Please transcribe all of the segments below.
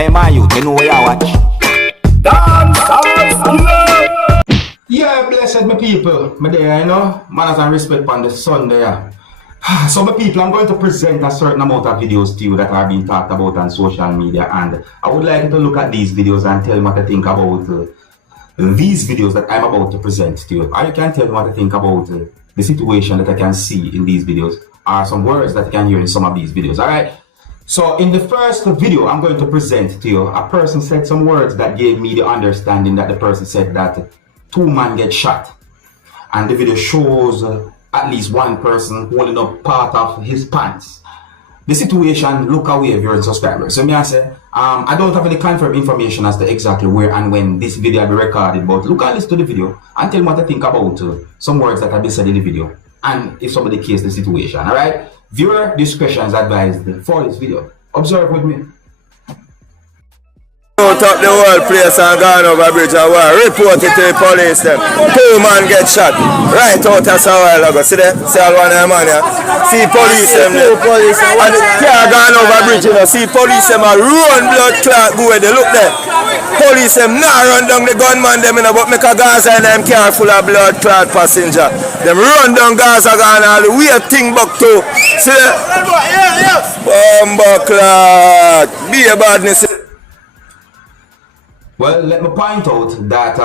Hey man, you know where you watch. Dancehall. Yeah, blessed my people. My day, you know, manners and respect on the Sunday. So my people, I'm going to present a certain amount of videos to you that are being talked about on social media, and I would like you to look at these videos and tell me what you think about these videos that I'm about to present to you. Or you can tell me what you think about the situation that I can see in these videos, or some words that you can hear in some of these videos. Alright? So in the first video I'm going to present to you, a person said some words that gave me the understanding that the person said that 2 men get shot. And the video shows at least one person holding up part of his pants. The situation look away viewers and subscribers. So me I say, I don't have any confirmed information as to exactly where and when this video will be recorded, but look and listen to the video and tell me what you think about some words that have been said in the video, and if somebody case the situation. Alright? Viewer discretion is advised for this video. Observe with me. Top the whole place and gone over a bridge and report it to the police them. 2 men get shot right out of a while ago. See there? See all one of them man here? See police them there. And the car gone over a bridge, you know. See police them a run blood clot go where they look there. Police them not run down the gunman them, you know, but make a Gaza and them car full of blood clot passenger. Them run down Gaza gone all the way thing back to. See there? Bomba clot. Be a badness. Well, let me point out that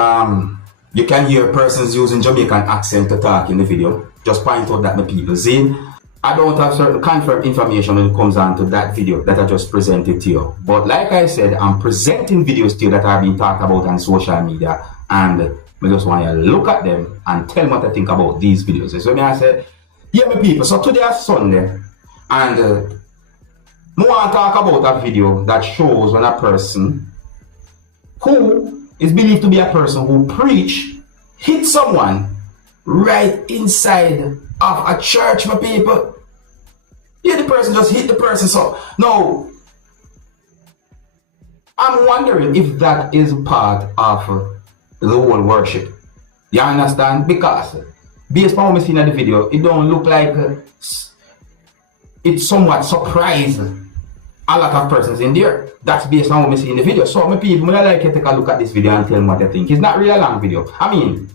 you can hear persons using Jamaican accent to talk in the video. Just point out that my people see. I don't have certain confirmed information when it comes on to that video that I just presented to you. But like I said, I'm presenting videos to you that are being talked about on social media, and I just want you to look at them and tell me what I think about these videos. So I say, yeah, my people, so today is Sunday, and I want to talk about a video that shows when a person who is believed to be a person who preach hit someone right inside of a church, my people. Yeah, the person just hit the person. So now I'm wondering if that is part of the whole worship. You understand? Because based on what we seen in the video, it don't look like it's somewhat surprised a lot of persons in there. That's based on what we see in the video. So my people, I like you to take a look at this video and tell me what you think. It's not really a long video. I mean,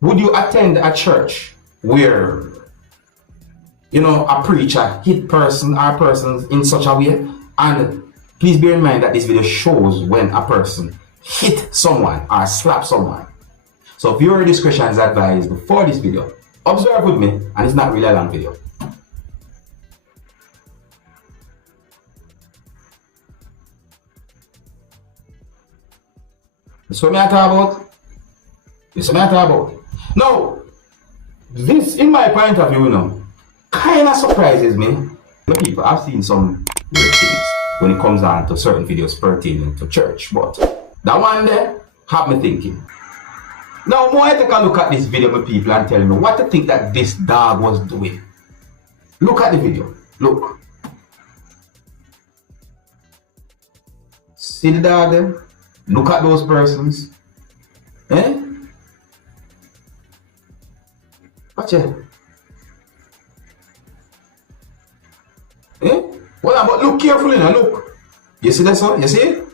would you attend a church where, you know, a preacher hit person or persons in such a way? And please bear in mind that this video shows when a person hit someone or slap someone. So viewer discretion is advised for this video. Observe with me, and it's not really a long video. This what I talk about. This what I talk about. Now, this, in my point of view, you know, kind of surprises me. The people, I've seen some weird things when it comes on to certain videos pertaining to church, but that one there have me thinking. Now, more I take a look at this video, my people, and tell me what you think that this dog was doing. Look at the video. Look. See the dog there? Look at those persons. Eh? Watch it. Eh? Well, but look carefully now, look. You see that, sir? You see it?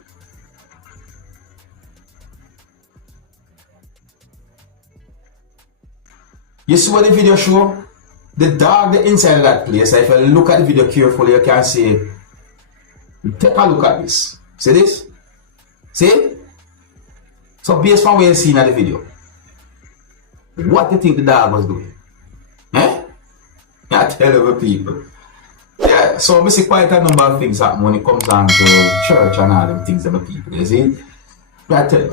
You see what the video show? The dog the inside of that place. If you look at the video carefully, you can see. Take a look at this. See this? See? So based on what you see in the video, what do you think the dog was doing? Eh? I tell you people. Yeah, so I see quite a number of things happen when it comes down to church and all them things that the people, you see? I tell you.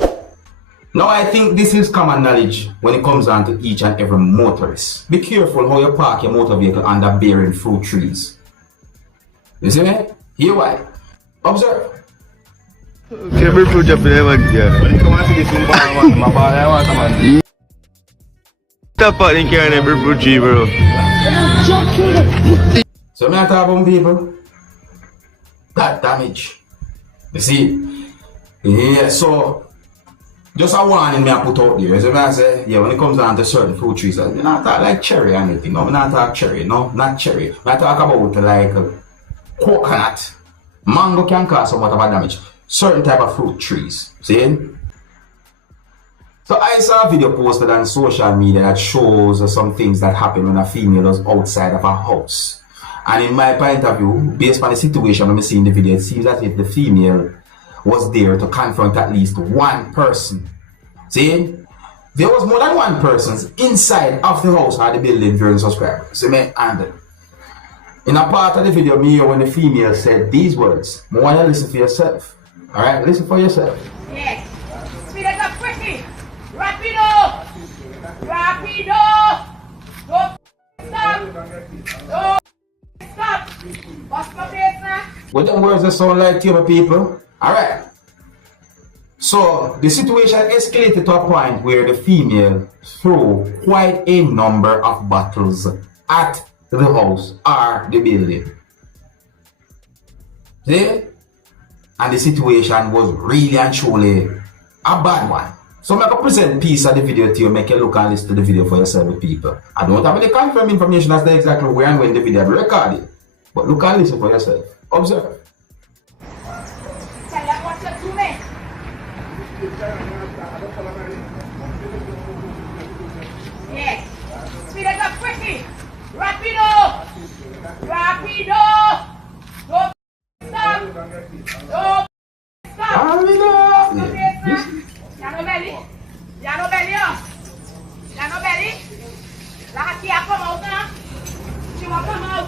Now I think this is common knowledge when it comes down to each and every motorist. Be careful how you park your motor vehicle under bearing fruit trees. You see me? Here why? Observe. Okay, bro, fruit up there, man. Yeah. When you come and see this in my bar, I want a man. Stop out in here and fruit tree, bro. So me I talk about people that damage. You see? Yeah, so just a warning me I put out there. So I say, yeah, when it comes down to certain fruit trees, I not talk like cherry or anything. No, I not talk cherry, no, not cherry. I talk about like coconut. Mango can cause somewhat of a damage. Certain type of fruit trees. See? So I saw a video posted on social media that shows some things that happen when a female is outside of a house. And in my point of view, based on the situation I'm seeing in the video, it seems as if the female was there to confront at least one person. See? There was more than one person inside of the house or the building during subscribers. See me? And in a part of the video, me when the female said these words, I want you to listen for yourself. Alright, listen for yourself. Yes. Speed it up quickly. Rapido. Rapido. Don't stop. Don't stop. What's my face now? What them words that sound like to you, my people? Alright. So the situation escalated to a point where the female threw quite a number of bottles at the house or the building. See? And the situation was really and truly a bad one. So I'm going to present piece of the video to you, make you look and listen to the video for yourself, people. I don't have any confirmed information as to exactly where and when the video will be recorded. But look and listen for yourself. Observe. Tell them what you're doing. Yes. Speed it up quickly. Rapido. Rapido. Don't stop. Don't stop. Yano belly. Yano belly. Yano belly. La tia come out now. She will come out.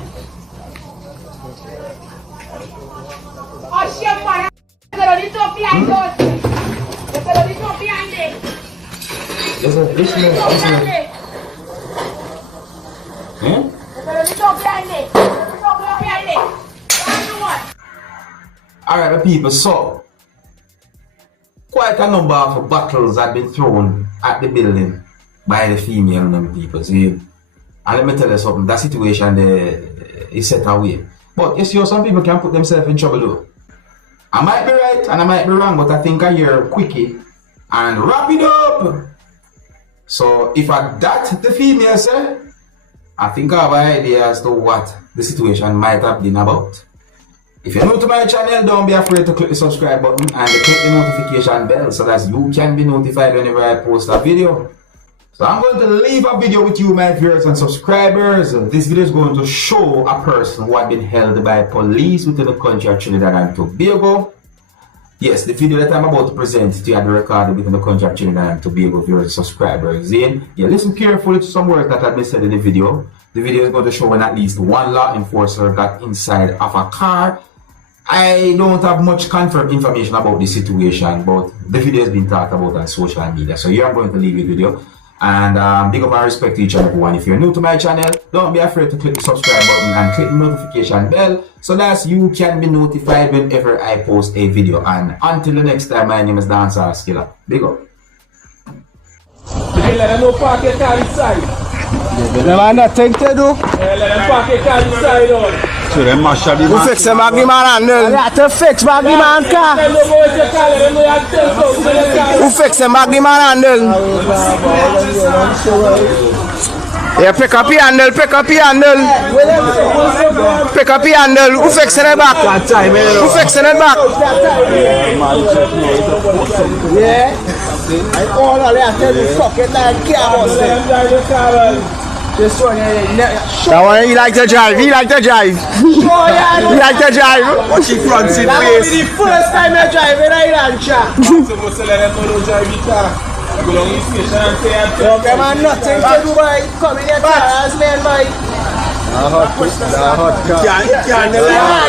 Oh, she will. Pelotito behind us. The pelotito behind it. Listen. The pelotito behind it. The pelotito behind it. What? Alright, people, so quite a number of bottles had been thrown at the building by the female and them people, see? And let me tell you something, that situation there is set away. But you see, some people can put themselves in trouble though. I might be right and I might be wrong, but I think I hear quickie and wrap it up. So if I that the female say, I think I have an idea as to what the situation might have been about. If you're new to my channel, don't be afraid to click the subscribe button and click the notification bell so that you can be notified whenever I post a video. So I'm going to leave a video with you, my viewers and subscribers. This video is going to show a person who had been held by police within the country of Trinidad and Tobago. Yes, the video that I'm about to present to you had been recorded within the country of Trinidad and Tobago, viewers and subscribers. Yeah, listen carefully to some words that have been said in the video. The video is going to show when at least one law enforcer got inside of a car. I don't have much confirmed information about the situation, but the video has been talked about on social media. So here I'm going to leave the video. And big up and respect to each and everyone. If you're new to my channel, don't be afraid to click the subscribe button and click the notification bell so that you can be notified whenever I post a video. And until the next time, my name is Dancehall Skilla. Big up. Hey, let them know park your car inside. Them have nothing to do. Hey, let them park your car inside on. So them mash up the man. Who fix the Maggie man handle? I have to fix Maggie man car. Who fix the Maggie man handle? Yeah, pick up your handle, pick up your handle. Pick up your handle. Who fixing it back? Who fixing it back? Yeah. I all I tell you, fuck it like car. This one, that one he like to drive, he like to drive. He like to drive. Watch the front seat, please. That will be the first time I drive in Ireland, chat. Okay, man, nothing to do, boy. Come in here, cars, man, boy. Hot car.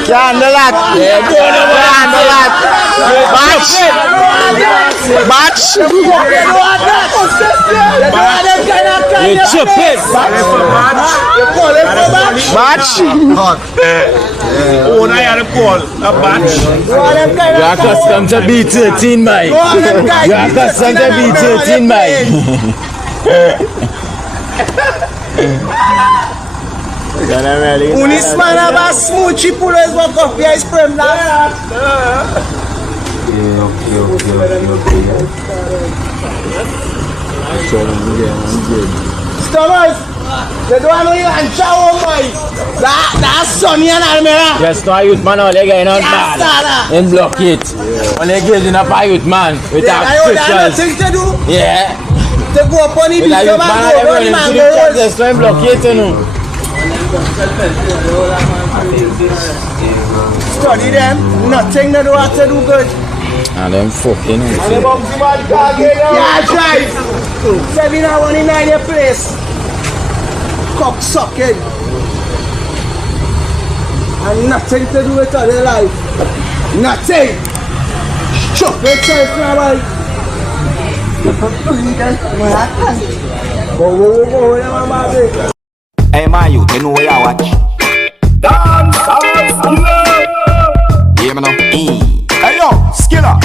Candlelat. Yeah, candlelat. Batch. You chip it. Batch. Oh, now you have to call a batch. You are accustomed to B13, mate. You are accustomed to B13, mate. Unis man have a smoochie pullers walk off your sperm now. Okay. Thomas. They don't know you and shower, boy. That's sunny and Almera. Yes, no youth man all they get in bad. In block it. When they get in a youth man with our There's nothing to do. Yeah. To go up on the beach, With a youth man go on the mango road. just to block it, you know. Study them. Nothing to do what to do good. And them fucking Yeah, drive. 7-1 in your place. Cock sucking. And nothing to do with other life. Nothing. Chuck yourself now, boy. Go. Hey, my youth, you know where I watch. Dancehall, skilla. Yeah, man. Hey, yo, skilla.